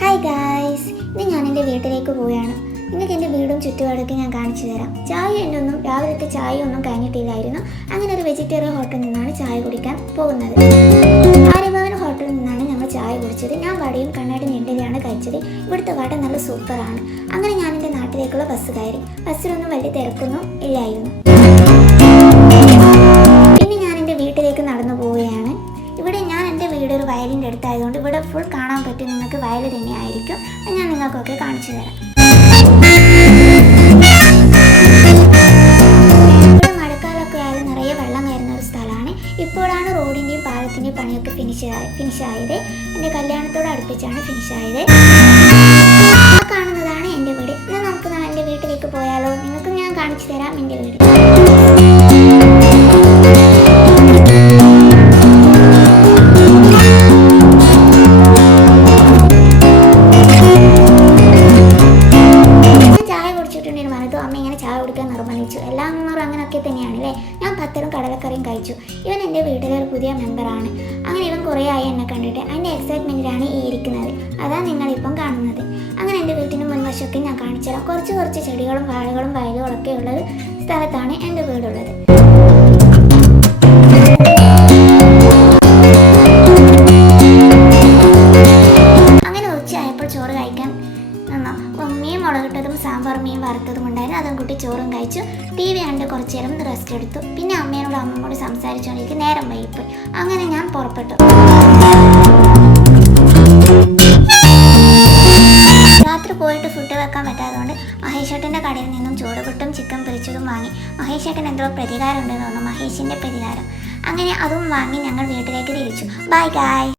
Hi guys, ഇന്ന് ഞാൻ എൻ്റെ വീട്ടിലേക്ക് പോവുകയാണ്. നിങ്ങൾക്ക് എൻ്റെ വീടും ചുറ്റുപാടൊക്കെ ഞാൻ കാണിച്ചു തരാം. രാവിലത്തെ ചായ ഒന്നും കഴിഞ്ഞിട്ടില്ലായിരുന്നു. അങ്ങനെ ഒരു വെജിറ്റേറിയൻ ഹോട്ടലിൽ നിന്നാണ് ചായ കുടിക്കാൻ പോകുന്നത്. ആര്യഭവൻ ഹോട്ടലിൽ നിന്നാണ് ഞങ്ങൾ ചായ കുടിച്ചത്. ഞാൻ വടയും കണ്ണാടി ഇഡ്ഡലിയാണ് കഴിച്ചത്. ഇവിടുത്തെ വട നല്ല സൂപ്പറാണ്. അങ്ങനെ ഞാൻ എൻ്റെ നാട്ടിലേക്കുള്ള ബസ് കയറി. ബസ്സിലൊന്നും വലിയ തിരക്കൊന്നും ഇല്ലായിരുന്നു. പിന്നെ ഞാൻ എൻ്റെ വീട്ടിലേക്ക് നടന്നു പോവുകയാണ്. ഇവിടെ ഞാൻ എൻ്റെ വീട് ഒരു വയലിൻ്റെ അടുത്തായതുകൊണ്ട് ഇവിടെ ഫുൾ കാണാൻ പറ്റും. നിങ്ങൾക്ക് വയൽ തന്നെയായിരിക്കും. ഞാൻ നിങ്ങൾക്കൊക്കെ കാണിച്ചു തരാം. ഇവിടെ മഴക്കാലമൊക്കെ ആയാലും നിറയെ വെള്ളം കയറുന്ന ഒരു സ്ഥലമാണ്. ഇപ്പോഴാണ് റോഡിൻ്റെയും പാലത്തിൻ്റെയും പണിയൊക്കെ ഫിനിഷായത്. എൻ്റെ കല്യാണത്തോട് അടുപ്പിച്ചാണ് ഫിനിഷായത്. ആ കാണുന്നതാണ് എൻ്റെ വീട്. എന്നാൽ നമുക്ക് എൻ്റെ വീട്ടിലേക്ക് പോയാലോ? നിങ്ങൾക്ക് ഞാൻ കാണിച്ചു തരാം എൻ്റെ വീട്. അമ്മ ഇങ്ങനെ ചായ കുടിക്കാൻ നിർബന്ധിച്ചു. എല്ലാവരും അങ്ങനെയൊക്കെ തന്നെയാണല്ലേ. ഞാൻ പത്തലും കടലക്കറിയും കഴിച്ചു. ഇവൻ എൻ്റെ വീട്ടിലെ ഒരു പുതിയ മെമ്പറാണ്. അങ്ങനെ ഇവൻ കുറേ ആയി എന്നെ കണ്ടിട്ട്. അതിൻ്റെ എക്സൈറ്റ്മെൻറ്റിലാണ് ഈ ഇരിക്കുന്നത്. അതാണ് നിങ്ങളിപ്പം കാണുന്നത്. അങ്ങനെ എൻ്റെ വീട്ടിന് മുൻവശമൊക്കെ ഞാൻ കാണിച്ചു തരാം. കുറച്ച് ചെടികളും വാഴകളും വയലുകളൊക്കെ ഉള്ളൊരു സ്ഥലത്താണ് എൻ്റെ വീടുള്ളത്. അങ്ങനെ ഉച്ചയായപ്പോൾ ചോറ് കഴിക്കാൻ മീൻ മുളകിട്ടതും സാമ്പാർ മീൻ വറുത്തതും ഉണ്ടായിരുന്നു. അതും കൂട്ടി ചോറും കഴിച്ചു. TV കണ്ട് കുറച്ച് നേരം റെസ്റ്റ് എടുത്തു. പിന്നെ അമ്മയോട് സംസാരിച്ചുകൊണ്ടിരിക്കും. നേരം വൈകിപ്പോയി. അങ്ങനെ ഞാൻ പുറപ്പെട്ടു. രാത്രി പോയിട്ട് ഫുഡ് വെക്കാൻ പറ്റാത്തതുകൊണ്ട് മഹേഷേട്ടൻ്റെ കടയിൽ നിന്നും ചൂടുപുട്ടും ചിക്കൻ പൊരിച്ചതും വാങ്ങി. മഹേഷേട്ടൻ എന്തോ പ്രതികാരം ഉണ്ടെന്ന് തോന്നുന്നു. മഹേഷിൻ്റെ പ്രതികാരം. അങ്ങനെ അതും വാങ്ങി ഞങ്ങൾ വീട്ടിലേക്ക് തിരിച്ചു. ബൈ ഗായ്.